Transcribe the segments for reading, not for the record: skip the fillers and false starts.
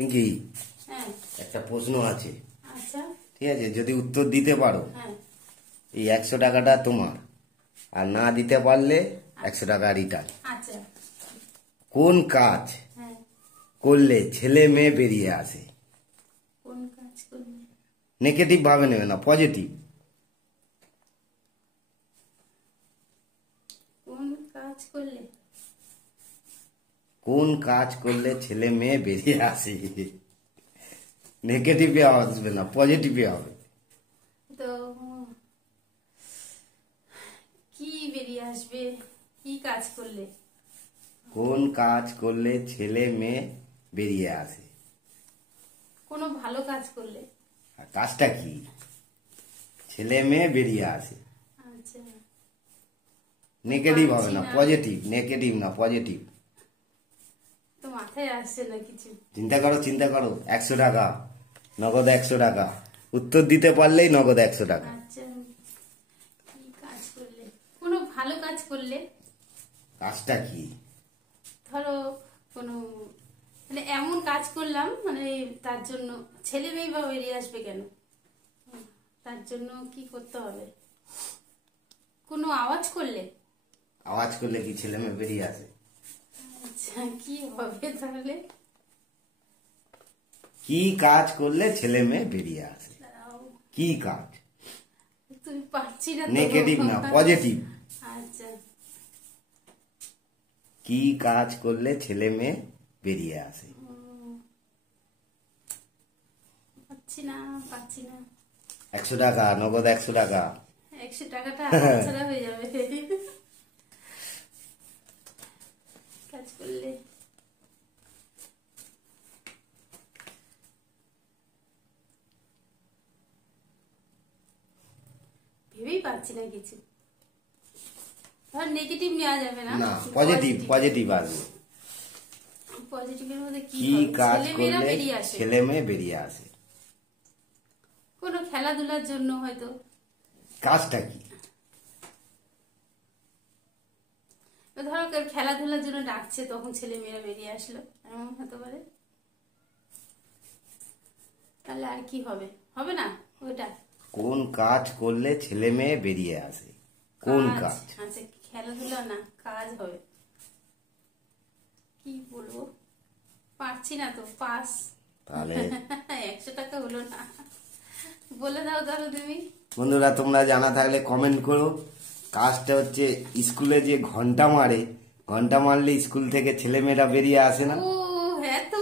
পিঙ্কি, হ্যাঁ একটা প্রশ্ন আছে, আচ্ছা ঠিক আছে? যদি উত্তর দিতে পারো হ্যাঁ এই 100 টাকাটা তোমার, আর না দিতে পারলে 100 টাকা রিটার্ন। আচ্ছা কোন কাজ হ্যাঁ করলে ছেলে মেয়ে বেরিয়ে আসে? কোন কাজ করলে নেগেটিভ ভাবে নেবে না, পজিটিভ। কোন কাজ করলে কোন কাজ করলে ছেলে মেয়ে বেরিয়ে আসে? নেগেটিভে আসবে না, পজিটিভে হবে। তো কি বেরিয়ে আসবে? কি কাজ করলে? কোন কাজ করলে ছেলে মেয়ে বেরিয়ে আসে? কোনো ভালো কাজ করলে। আর কাজটা কি? ছেলে মেয়ে বেরিয়ে আসে। আচ্ছা নেগেটিভ হবে পারছি না, না। পজিটিভ। নেগেটিভ না, পজিটিভ। তো মাথায় আসছে না কিছু। চিন্তা করো, চিন্তা করো। 100 টাকা, নগদ 100 টাকা। উত্তর দিতে পারলেই নগদ 100 টাকা। আচ্ছা কি কাজ করলে? কোনো ভালো কাজ করলে। কাজটা কি? ধরো কোনো মানে এমন কাজ করলাম মানে তার জন্য ছেলে মেয়ে বা বেরিয়ে আসবে কেন? তার জন্য কি করতে হবে? কোনো আওয়াজ করলে। আওয়াজ করলে কি ছেলে মেয়ে বেরিয়ে আসে? আচ্ছা কি হবে তাহলে? কি কাজ করলে ছেলে মেয়ে বেরিয়ে আসে? দাঁড়াও, কি কাজ? তুমি পারছি না তো। নেগেটিভ না, পজিটিভ। আচ্ছা কি কাজ করলে ছেলে মেয়ে বেরিয়ে আসে? পাচ্ছি না পাচ্ছি না। 100 টাকা, নগদ 100 টাকা। 100 টাকাটা ছাড়া হয়ে যাবে। কাজ করলে ভেবেই পাচ্ছি না কিছু। ধর নেগেটিভ নেওয়া যাবে না। না, পজিটিভ, পজিটিভ আসবে। পজিটিভের মধ্যে কি কি হবে? কাজ ছেলেমেয়েরা করলে বেরিয়ে আসে। ছেলে মেয়ে বেরিয়ে আসে? কোনো খেলাধুলার জন্য হয়তো। কাজটা কি? ধরো কেউ খেলাধুলার জন্য ডাকছে, তখন ছেলে মেয়েরা বেরিয়ে আসলো, এমন হতে পারে। তাহলে আর কি হবে? হবে না ওইটা? কোন কাজ করলে ছেলে মেয়ে বেরিয়ে আসে? কোন কাজ? আচ্ছা খেলাধুলা না, কাজ হবে। কি বলবো, পারছি না তো, পাস। তাহলে 100 টাকা হলো না। বলে দাও তাহলে তুমি। বন্ধুরা, তোমরা জানা থাকলে কমেন্ট করো। কাজটা হচ্ছে স্কুলে যে ঘন্টা মারে, ঘন্টা মারলে স্কুল থেকে ছেলে মেয়েরা বেরিয়ে আসে না? ও হ্যাঁ তো।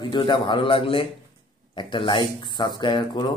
ভিডিওটা ভালো লাগলে একটা লাইক, সাবস্ক্রাইব করো।